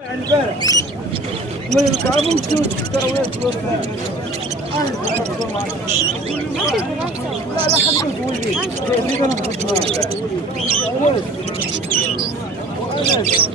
البارح من الكعب ومشوت التراويح لا لا خليك تقولي جايبين انا علاش